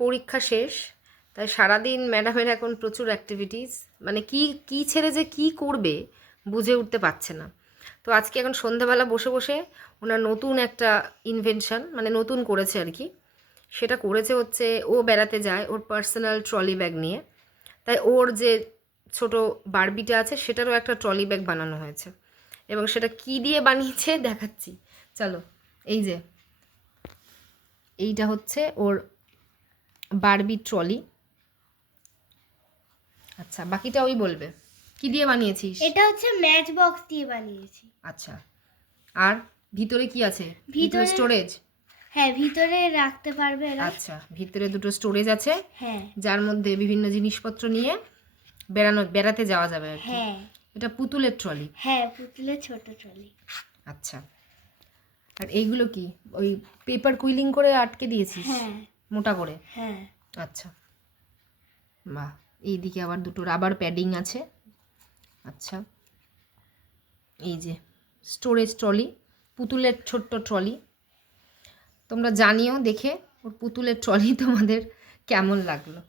পরীক্ষা শেষ, তাই সারাদিন ম্যাডামের এখন প্রচুর অ্যাক্টিভিটিস, মানে কি ছেড়ে যে কি করবে বুঝে উঠতে পারছে না। তো আজকে এখন সন্ধ্যাবেলা বসে বসে ওনার নতুন একটা ইনভেনশন, মানে নতুন করেছে আর কি, সেটা করেছে হচ্ছে ও বেড়াতে যায় ওর পার্সোনাল ট্রলি ব্যাগ নিয়ে, তাই ওর যে ছোট বারবিটা আছে সেটারও একটা ট্রলি ব্যাগ বানানো হয়েছে। এবং সেটা কি দিয়ে বানিয়েছে দেখাচ্ছি, চলো। এই যে এইটা হচ্ছে ওর বারবি ট্রলি। আচ্ছা, বাকিটা ওই বলবে। কি দিয়ে বানিয়েছিস? এটা হচ্ছে ম্যাচ বক্স দিয়ে বানিয়েছি। আচ্ছা, আর ভিতরে কি আছে? ভিতরে স্টোরেজ? হ্যাঁ, ভিতরে রাখতে পারবে এরা। আচ্ছা, ভিতরে দুটো স্টোরেজ আছে, হ্যাঁ, যার মধ্যে বিভিন্ন জিনিসপত্র নিয়ে বেড়াতে যাওয়া যাবে আর কি। হ্যাঁ এটা পুতুলের ট্রলি। হ্যাঁ, পুতুলের ছোট ট্রলি। আচ্ছা, আর এইগুলো কি ওই পেপার কুইলিং করে আটকে দিয়েছিস? হ্যাঁ মোটা করে? হ্যাঁ। আচ্ছা, বাহ। এইদিকে আবার দুটো রাবার প্যাডিং আছে। আচ্ছা, এই যে স্টোরেজ ট্রলি, পুতুলের ছোট্ট ট্রলি। তোমরা জানিও দেখে ওর পুতুলের ট্রলি তোমাদের কেমন লাগলো।